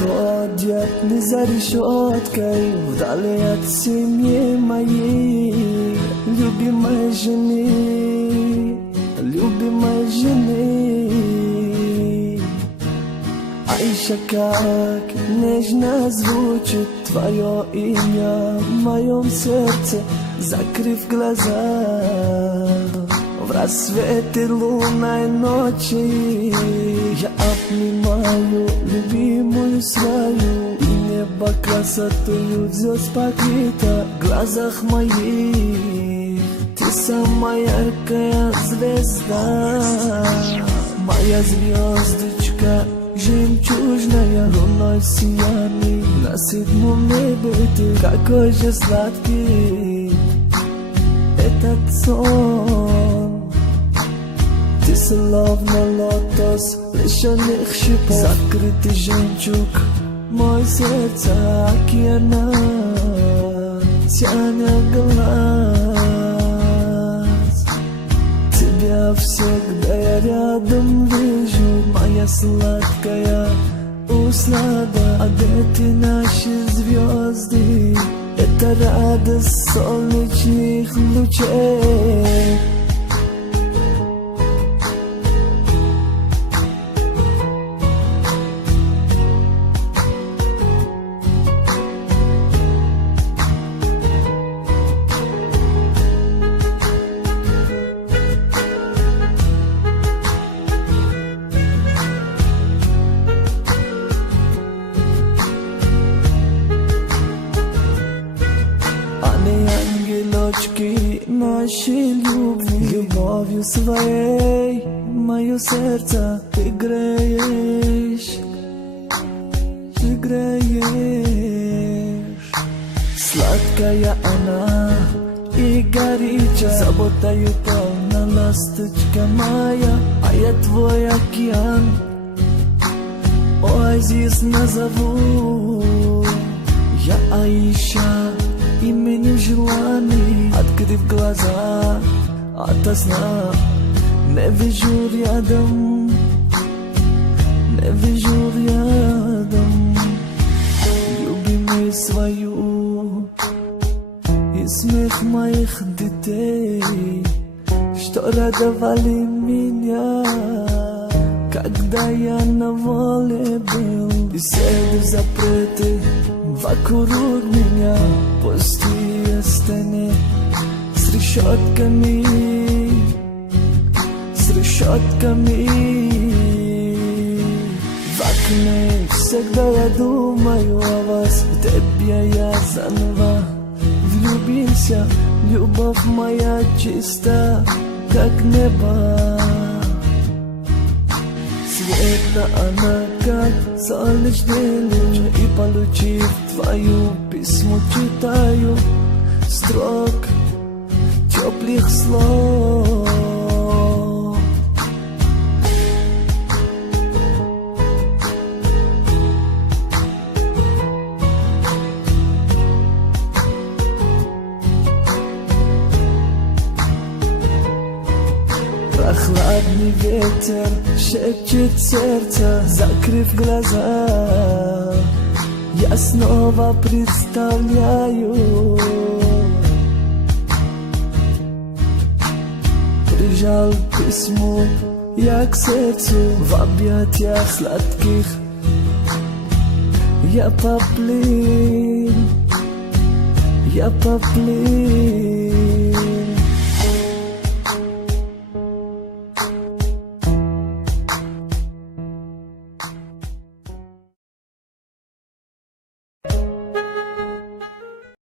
ходят не за решеткой вдали от семьи моей, любимой жены, любимой жены. Айша, как нежно звучит твое имя в моем сердце, закрыв глаза. В рассвете лунной ночи я обнимаю любимую свою, и небо красотою звезд покрыто в глазах моих. Ты самая яркая звезда, моя звездочка жемчужная, луной сияний на седьмом небе ты. Какой же сладкий этот сон, ты словно лотос лишенных шипов, закрытый жемчуг, мой сердце океана тянет глаз. Тебя всегда я рядом вижу, моя сладкая услада. А где ты, наши звезды, это радость солнечных лучей. Ангелочки нашей любви, любовью своей мое сердце ты греешь, ты греешь. Сладкая она и горячая, заботою полна ласточка моя, а я твой океан, оазис назову. Я Аиша, именем желаний, открыв глаза ото сна, не вижу рядом, не вижу рядом любимую свою и смех моих детей, что радовали меня, когда я на воле был. Беседы запреты вокруг меня, пустые стены с решетками, с решетками. В окне всегда я думаю о вас, в тебя я заново влюбился. Любовь моя чиста, как небо, светла она, как солнечный луч. И получив твою письмо, читаю строк теплых слов. Прохладный ветер шепчет сердце, закрыв глаза. Я снова представляю, прижал письмо я к сердцу, в объятиях сладких я поплыл, я поплыл.